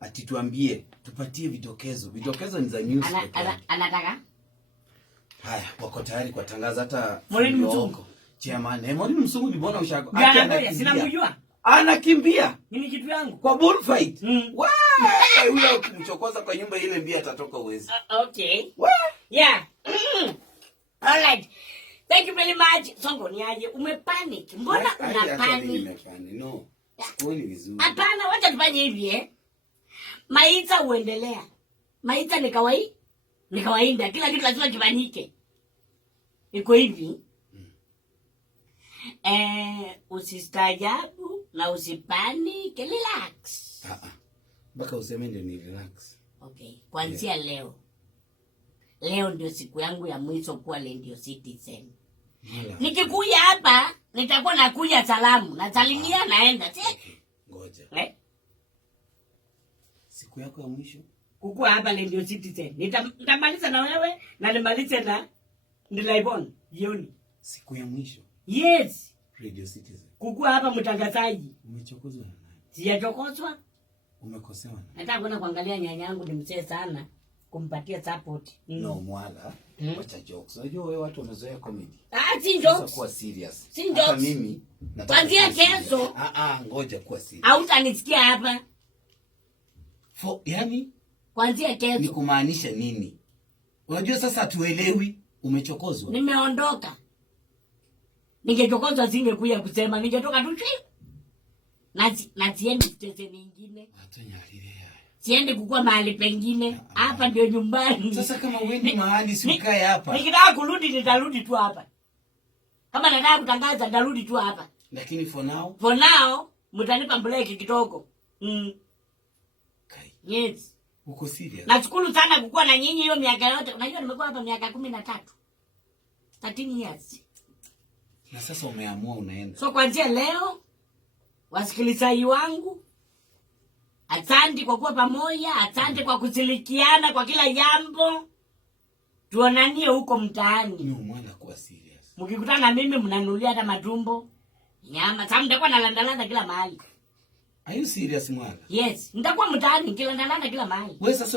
ati tuambie, tupatie vidokezo. Vidokezo ni za news. Anataka? Haya, wako tayari kwa tangazo hata Maureen Msungu. Chairman, Maureen Msungu ni bona ushago. Sina mjua. Anakimbia. Mimi kitu yangu. Kwa bullfight. Wow! Yule ukimchokoza kwa nyumba ile mbia atatoka uwezi. Okay. Yeah. All right. Thank you very much. Songo ni aje? Umepanic. Mbona una panic? No. Sikuoni vizuri. Hapana, wacha tufanye hivi Maisha uendelea. Maisha ni kawaida. Ni kawaida. Kila kitu lazima kifanyike. Iko hivi. Usistaajabu na usipanic, relax. Baka useme ndio ni relax. Okay. Kuanzia leo. Leo ndio siku yangu ya mwisho kuwa Radio Citizen. Nikikuja hapa, nitakuwa nakuja salamu. Nasalimia naenda. Ngoja. Siku yako ya mwisho? Kukua hapa Radio Citizen. Nitamaliza na wewe na nimalize na Ndilaibon jioni. Siku ya mwisho? Yes. Radio Citizen. Kukua hapa mtangazaji. Umechokozwa na nani? Sijachokozwa. Umekosewa na nani? Nataka kwenda kuangalia nyanyangu ni mzee sana. Kumpatia support. No mwala. Wacha jokes. Unajua wewe watu wamezoea comedy. Si jokes. Kuwa serious. Si jokes. Hata mimi nataka kuanzia kesho. Ngoja kuwa serious. Hautanisikia hapa. Yani kuanzia kesho. Ni kumaanisha nini? Unajua sasa hatuelewi. Umechokozwa. Nimeondoka. Ningechokozwa singekuja kusema, ningetoka tu. Na siendi station nyingine. Acha nyalile. Siendi kukua mahali pengine. Hapa ndio nyumbani. Sasa kama uendi mahali si ukae hapa. Nikitaka kurudi nitarudi tu hapa. Kama nataka kutangaza nitarudi tu hapa. Lakini for now mtanipa break kidogo. Kai. Yes. Uko serious? Nashukuru sana kukua na nyinyi hiyo miaka yote. Unajua nimekuwa hapa miaka 13. 13 years. Na sasa umeamua unaenda. So kuanzia leo wasikilizaji wangu, asante kwa kuwa pamoja, asante kwa kushirikiana kwa kila jambo. Tuonanie huko mtaani. Ni mwana kuwa serious. Mkikutana na mimi mnanunulia hata matumbo, nyama, sasa mtakuwa nalandalanda kila mahali. Are you serious mwana? Yes, nitakuwa mtaani kila ndalanda kila mahali. Wewe sasa